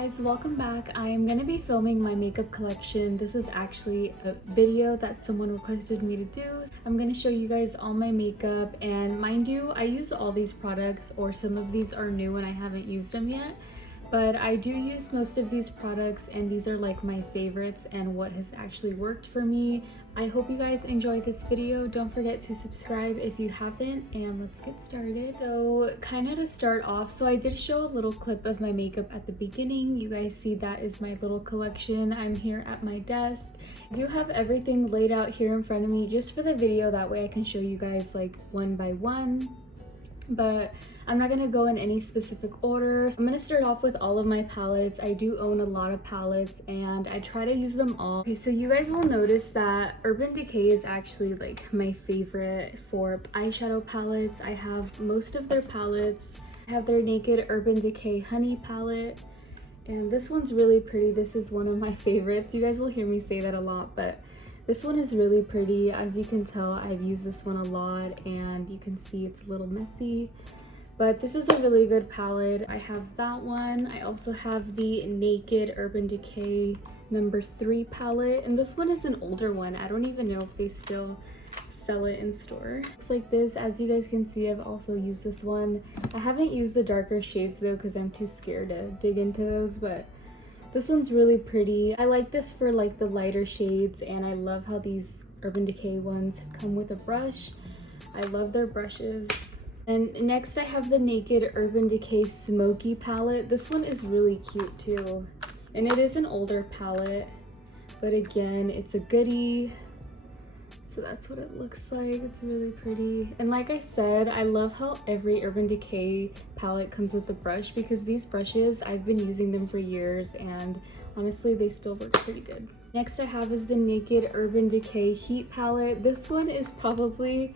guys, welcome back. I am going to be filming my makeup collection. This is actually a video that someone requested me to do. I'm going to show you guys all my makeup, and mind you, I use all these products, or some of these are new and I haven't used them yet. But I do use most of these products, and these are like my favorites and what has actually worked for me. I hope you guys enjoy this video. Don't forget to subscribe if you haven't, and let's get started. So kind of to start off, so I did show a little clip of my makeup at the beginning. You guys see that is my little collection. I'm here at my desk. I do have everything laid out here in front of me just for the video, that way I can show you guys like one by one. But I'm not gonna go in any specific order. I'm gonna start off with all of my palettes. I do own a lot of palettes and I try to use them all. Okay, so you guys will notice that Urban Decay is actually like my favorite for eyeshadow palettes. I have most of their palettes. I have their Naked Urban Decay Honey palette, and this one's really pretty. This is one of my favorites. You guys will hear me say that a lot, but this one is really pretty. As you can tell, I've used this one a lot, and you can see it's a little messy, but this is a really good palette. I have that one. I also have the Naked Urban Decay number 3 palette, and this one is an older one. I don't even know if they still sell it in store. Looks like this. As you guys can see, I've also used this one. I haven't used the darker shades though because I'm too scared to dig into those, but this one's really pretty. I like this for like the lighter shades, and I love how these Urban Decay ones come with a brush. I love their brushes. And next I have the Naked Urban Decay Smoky palette. This one is really cute too. And it is an older palette, but again, it's a goodie. So that's what it looks like. It's really pretty. And like I said, I love how every Urban Decay palette comes with a brush, because these brushes, I've been using them for years and honestly they still work pretty good. Next I have is the Naked Urban Decay Heat palette. This one is probably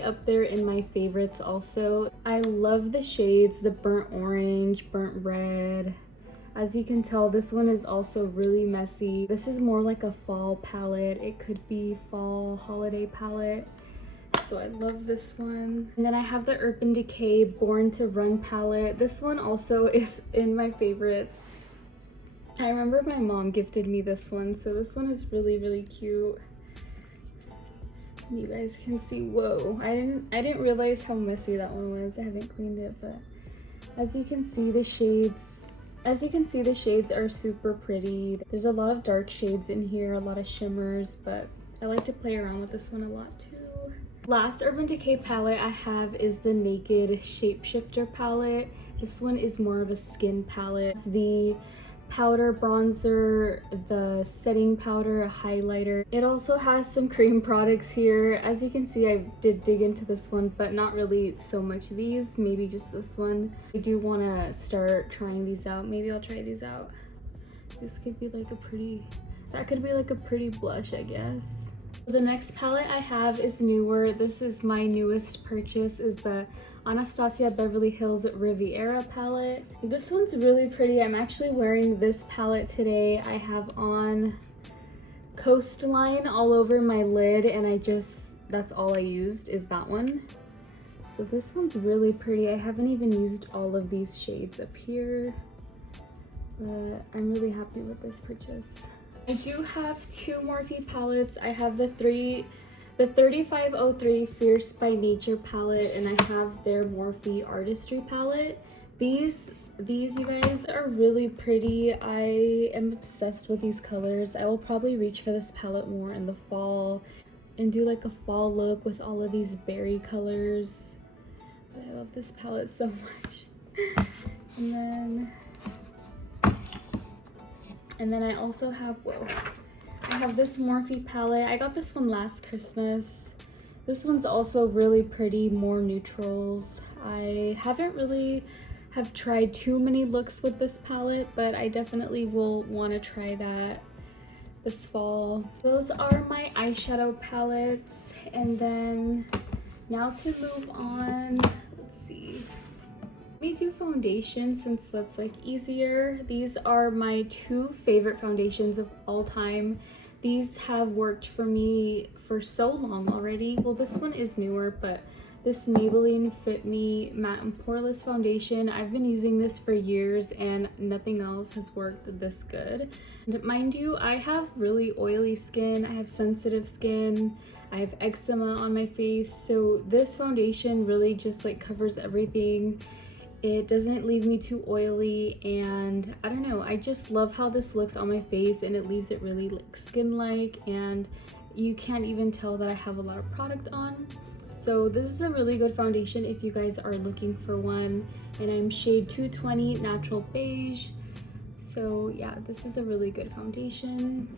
up there in my favorites also. I love the shades, the burnt orange, burnt red. As you can tell, this one is also really messy. This is more like a fall palette. It could be fall holiday palette. So I love this one. And then I have the Urban Decay Born to Run palette. This one also is in my favorites. I remember my mom gifted me this one, so this one is really, really cute. You guys can see, whoa, I didn't realize how messy that one was. I haven't cleaned it, but as you can see, the shades are super pretty. There's a lot of dark shades in here, a lot of shimmers, but I like to play around with this one a lot too. Last Urban Decay palette I have is the Naked Shapeshifter palette. This one is more of a skin palette. It's the powder bronzer, the setting powder, a highlighter. It also has some cream products here. As you can see, I did dig into this one, but not really so much these, maybe just this one. I do want to start trying these out. Maybe I'll try these out. This could be like that could be like a pretty blush, I guess. The next palette I have is newer. This is my newest purchase, is the Anastasia Beverly Hills Riviera palette. This one's really pretty. I'm actually wearing this palette today. I have on Coastline all over my lid, and that's all I used is that one. So this one's really pretty. I haven't even used all of these shades up here, but I'm really happy with this purchase. I do have 2 Morphe palettes. I have the 3503 Fierce by Nature palette, and I have their Morphe Artistry palette. These you guys are really pretty. I am obsessed with these colors. I will probably reach for this palette more in the fall and do like a fall look with all of these berry colors. But I love this palette so much. And then I also have, I have this Morphe palette. I got this one last Christmas. This one's also really pretty, more neutrals. I haven't really tried too many looks with this palette, but I definitely will want to try that this fall. Those are my eyeshadow palettes. And then now to move on, let's see. Let me do foundation since that's like easier. These are my 2 favorite foundations of all time. These have worked for me for so long already. Well, this one is newer, but this Maybelline Fit Me Matte and Poreless Foundation. I've been using this for years and nothing else has worked this good. And mind you, I have really oily skin, I have sensitive skin, I have eczema on my face, so this foundation really just like covers everything. It doesn't leave me too oily, and I don't know, I just love how this looks on my face, and it leaves it really like skin-like, and you can't even tell that I have a lot of product on. So this is a really good foundation if you guys are looking for one, and I'm shade 220 Natural Beige. So yeah, this is a really good foundation.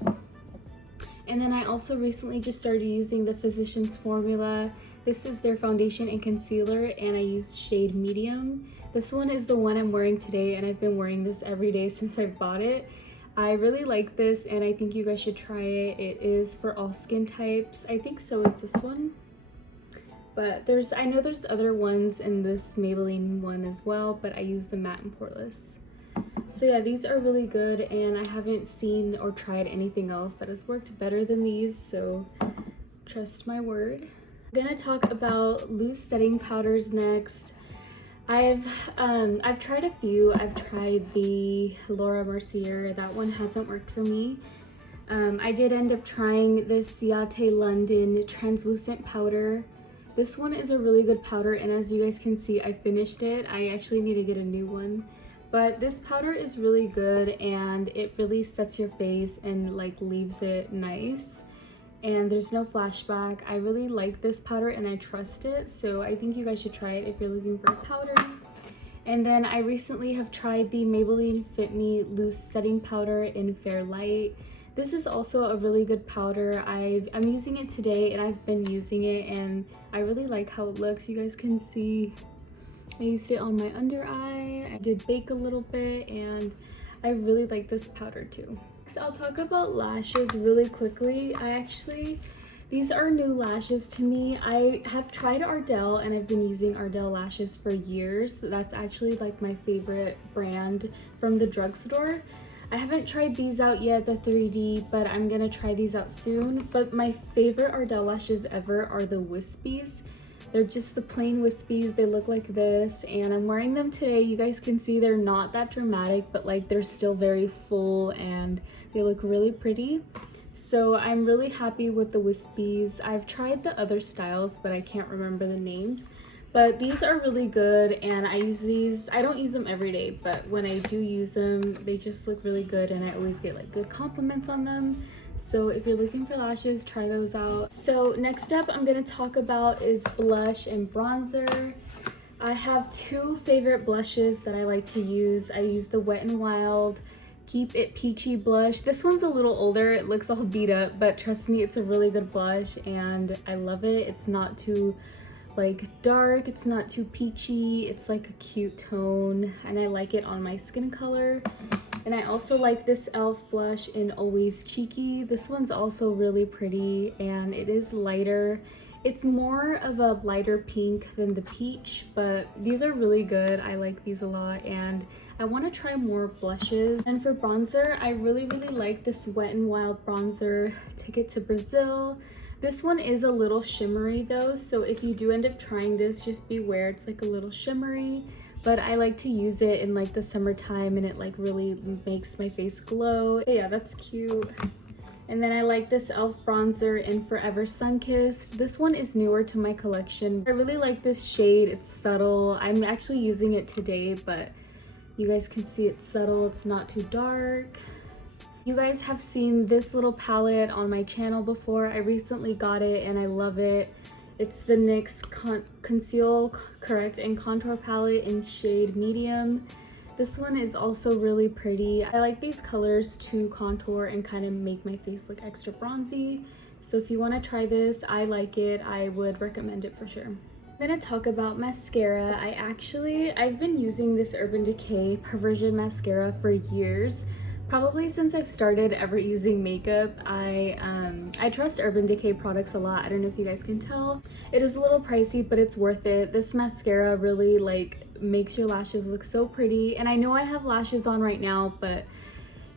And then I also recently just started using the Physicians Formula. This is their foundation and concealer, and I use shade Medium. This one is the one I'm wearing today, and I've been wearing this every day since I bought it. I really like this, and I think you guys should try it. It is for all skin types. I think so is this one. But I know there's other ones in this Maybelline one as well, but I use the matte and poreless. So yeah, these are really good, and I haven't seen or tried anything else that has worked better than these, so trust my word. I'm gonna talk about loose setting powders next. I've tried a few. I've tried the Laura Mercier. That one hasn't worked for me. I did end up trying this Ciate London translucent powder. This one is a really good powder, and as you guys can see, I finished it. I actually need to get a new one. But this powder is really good, and it really sets your face and like leaves it nice. And there's no flashback. I really like this powder and I trust it, so I think you guys should try it if you're looking for a powder. And then I recently have tried the Maybelline Fit Me Loose Setting Powder in Fair Light. This is also a really good powder. I'm using it today, and I've been using it, and I really like how it looks. You guys can see I used it on my under eye. I did bake a little bit, and I really like this powder too. So I'll talk about lashes really quickly. These are new lashes to me. I have tried Ardell, and I've been using Ardell lashes for years. That's actually like my favorite brand from the drugstore. I haven't tried these out yet, the 3D, but I'm gonna try these out soon. But my favorite Ardell lashes ever are the Wispies. They're just the plain wispies. They look like this, and I'm wearing them today. You guys can see they're not that dramatic, but like they're still very full and they look really pretty. So I'm really happy with the wispies. I've tried the other styles, but I can't remember the names. But these are really good, and I use these. I don't use them every day, but when I do use them, they just look really good, and I always get like good compliments on them. So if you're looking for lashes, try those out. So next up I'm gonna talk about is blush and bronzer. I have two favorite blushes that I like to use. I use the Wet n Wild Keep It Peachy blush. This one's a little older, it looks all beat up, but trust me, it's a really good blush and I love it. It's not too like dark, it's not too peachy, it's like a cute tone, and I like it on my skin color. And I also like this e.l.f. blush in Always Cheeky. This one's also really pretty, and it is lighter. It's more of a lighter pink than the peach, but these are really good. I like these a lot, and I want to try more blushes. And for bronzer, I really like this Wet n Wild bronzer, Ticket to Brazil. This one is a little shimmery though, so if you do end up trying this, just beware, it's like a little shimmery. But I like to use it in like the summertime, and it like really makes my face glow. Yeah, that's cute. And then I like this e.l.f. bronzer in Forever Sunkissed. This one is newer to my collection. I really like this shade. It's subtle. I'm actually using it today, but you guys can see it's subtle. It's not too dark. You guys have seen this little palette on my channel before. I recently got it and I love it. It's the NYX Conceal, Correct, and Contour palette in shade Medium. This one is also really pretty. I like these colors to contour and kind of make my face look extra bronzy. So if you want to try this, I like it. I would recommend it for sure. I'm gonna talk about mascara. I've been using this Urban Decay Perversion mascara for years. Probably since I've started ever using makeup. I trust Urban Decay products a lot. I don't know if you guys can tell. It is a little pricey, but it's worth it. This mascara really like makes your lashes look so pretty. And I know I have lashes on right now, but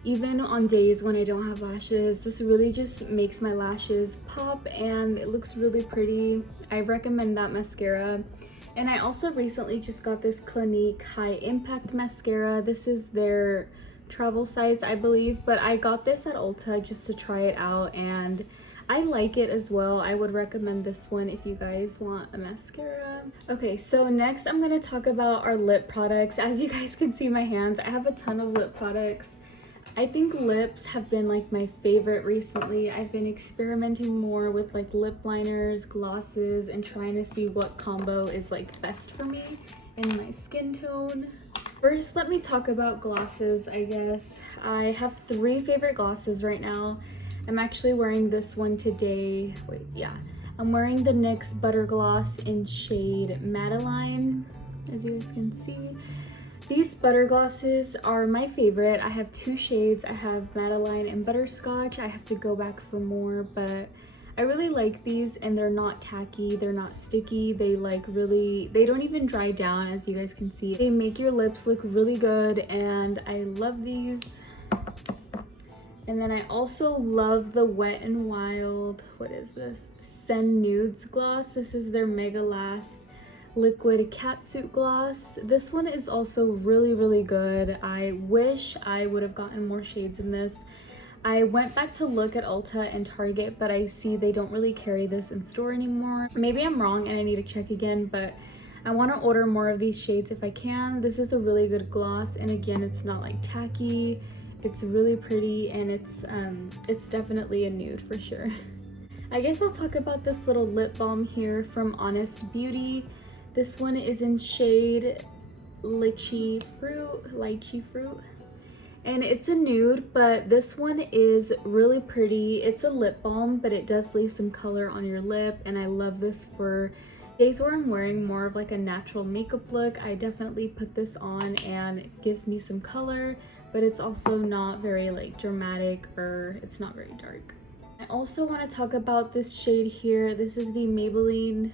Even on days when I don't have lashes, this really just makes my lashes pop and it looks really pretty. I recommend that mascara. And I also recently just got this Clinique High Impact Mascara. This is their travel size, I believe, but I got this at Ulta just to try it out and I like it as well. I would recommend this one if you guys want a mascara. Okay, so next I'm gonna talk about our lip products. As you guys can see my hands, I have a ton of lip products. I think lips have been like my favorite recently. I've been experimenting more with like lip liners, glosses, and trying to see what combo is like best for me in my skin tone. First, let me talk about glosses, I guess. I have 3 favorite glosses right now. I'm actually wearing this one today. Wait, yeah. I'm wearing the NYX Butter Gloss in shade Madeline, as you guys can see. These butter glosses are my favorite. I have 2 shades. I have Madeline and Butterscotch. I have to go back for more, but I really like these and they're not tacky, they're not sticky. They they don't even dry down, as you guys can see. They make your lips look really good and I love these. And then I also love the Wet n Wild, what is this? Send Nudes gloss. This is their Mega Last Liquid Catsuit gloss. This one is also really good. I wish I would have gotten more shades in this. I went back to look at Ulta and Target, but I see they don't really carry this in store anymore. Maybe I'm wrong and I need to check again, but I want to order more of these shades if I can. This is a really good gloss, and again, it's not like tacky. It's really pretty, and it's definitely a nude for sure. I guess I'll talk about this little lip balm here from Honest Beauty. This one is in shade Lychee Fruit. And it's a nude, but this one is really pretty. It's a lip balm, but it does leave some color on your lip, and I love this for days where I'm wearing more of like a natural makeup look. I definitely put this on and it gives me some color, but it's also not very like dramatic, or it's not very dark. I also want to talk about this shade here. This is the Maybelline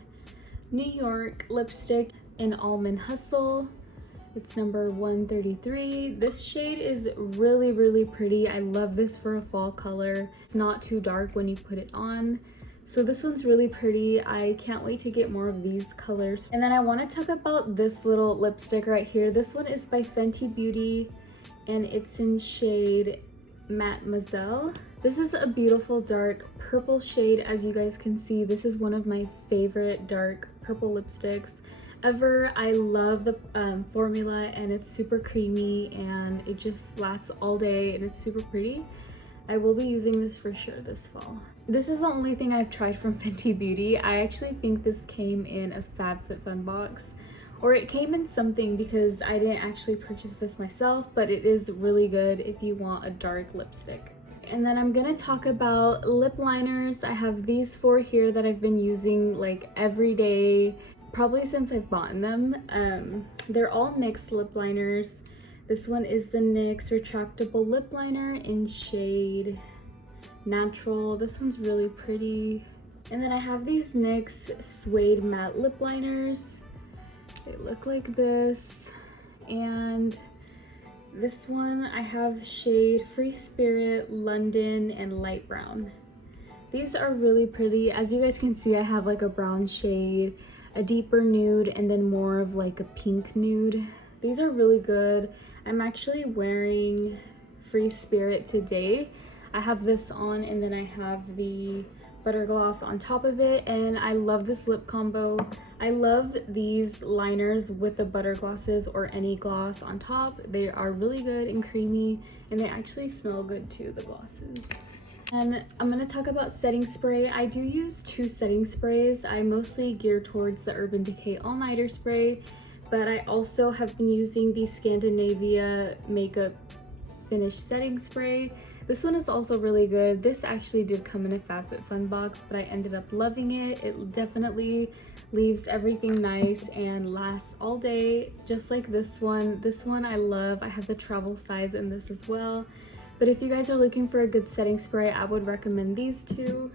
New York lipstick in Almond Hustle. It's number 133. This shade is really pretty. I love this for a fall color. It's not too dark when you put it on. So this one's really pretty. I can't wait to get more of these colors. And then I want to talk about this little lipstick right here. This one is by Fenty Beauty and it's in shade Mademoiselle. This is a beautiful dark purple shade. As you guys can see, this is one of my favorite dark purple lipsticks ever. I love the formula, and it's super creamy and it just lasts all day and it's super pretty. I will be using this for sure this fall. This is the only thing I've tried from Fenty Beauty. I actually think this came in a FabFitFun box, or it came in something because I didn't actually purchase this myself, but it is really good if you want a dark lipstick. And then I'm gonna talk about lip liners. I have these 4 here that I've been using like every day, probably since I've bought them. They're all NYX lip liners. This one is the NYX retractable lip liner in shade Natural. This one's really pretty. And then I have these NYX suede matte lip liners. They look like this. And this one I have shade Free Spirit, London, and Light Brown. These are really pretty. As you guys can see, I have like a brown shade, a deeper nude, and then more of like a pink nude. These are really good. I'm actually wearing Free Spirit today. I have this on, and then I have the butter gloss on top of it, and I love this lip combo. I love these liners with the butter glosses or any gloss on top. They are really good and creamy, and they actually smell good too, the glosses. And I'm going to talk about setting spray. I do use 2 setting sprays. I mostly gear towards the Urban Decay All Nighter spray, but I also have been using the Scandinavia Makeup Finish Setting Spray. This one is also really good. This actually did come in a FabFitFun box, but I ended up loving it. It definitely leaves everything nice and lasts all day, just like this one. This one I love. I have the travel size in this as well. But if you guys are looking for a good setting spray, I would recommend these 2.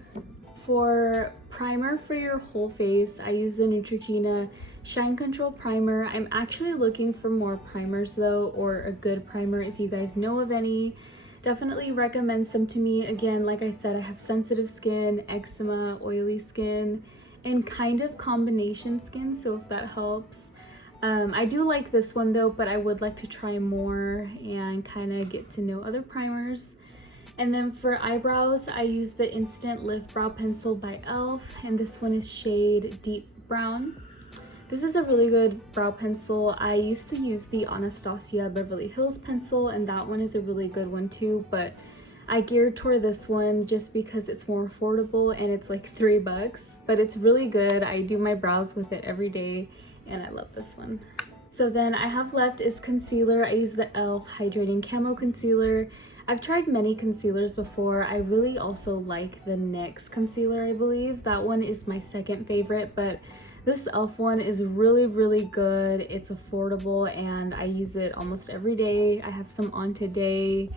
For primer for your whole face, I use the Neutrogena Shine Control Primer. I'm actually looking for more primers though, or a good primer if you guys know of any. Definitely recommend some to me. Again, like I said, I have sensitive skin, eczema, oily skin, and kind of combination skin, so if that helps. I do like this one though, but I would like to try more and kind of get to know other primers. And then for eyebrows, I use the Instant Lift Brow Pencil by e.l.f. and this one is shade Deep Brown. This is a really good brow pencil. I used to use the Anastasia Beverly Hills pencil and that one is a really good one too, but I geared toward this one just because it's more affordable and it's like $3, but it's really good. I do my brows with it every day and I love this one. So then I have left is concealer. I use the e.l.f. Hydrating Camo Concealer. I've tried many concealers before. I really also like the NYX concealer, I believe. That one is my second favorite, but this e.l.f. one is really good. It's affordable and I use it almost every day. I have some on today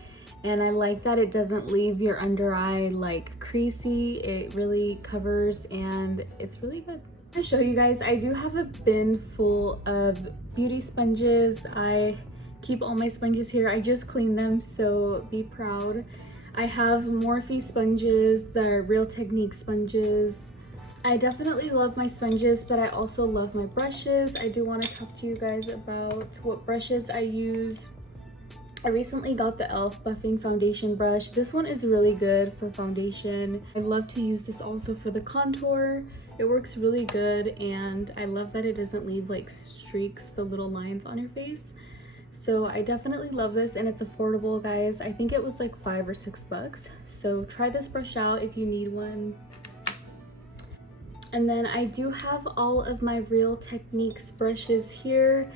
and I like that it doesn't leave your under eye like creasy. It really covers and it's really good. To show you guys, I do have a bin full of beauty sponges. I keep all my sponges here. I just cleaned them, so be proud. I have Morphe sponges, the Real Technique sponges. I definitely love my sponges, but I also love my brushes. I do want to talk to you guys about what brushes I use. I recently got the e.l.f. Buffing Foundation brush. This one is really good for foundation. I love to use this also for the contour. It works really good and I love that it doesn't leave like streaks, the little lines on your face. So I definitely love this and it's affordable, guys. I think it was like $5 or $6. So try this brush out if you need one. And then I do have all of my Real Techniques brushes here.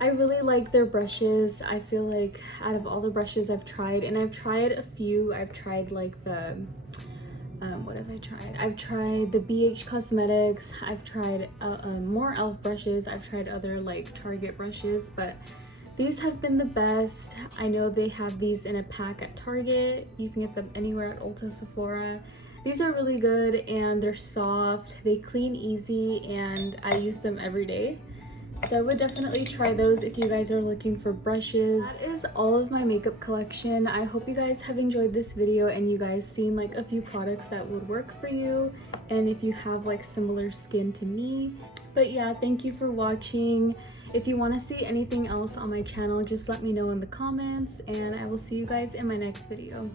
I really like their brushes. I feel like out of all the brushes I've tried, and I've tried a few, I've tried like the, what have I tried? I've tried the BH Cosmetics, I've tried more e.l.f. brushes, I've tried other like Target brushes, but these have been the best. I know they have these in a pack at Target. You can get them anywhere at Ulta, Sephora. These are really good and they're soft, they clean easy, and I use them every day. So I would definitely try those if you guys are looking for brushes. That is all of my makeup collection. I hope you guys have enjoyed this video and you guys seen like a few products that would work for you and if you have like similar skin to me. But yeah, thank you for watching. If you want to see anything else on my channel, just let me know in the comments and I will see you guys in my next video.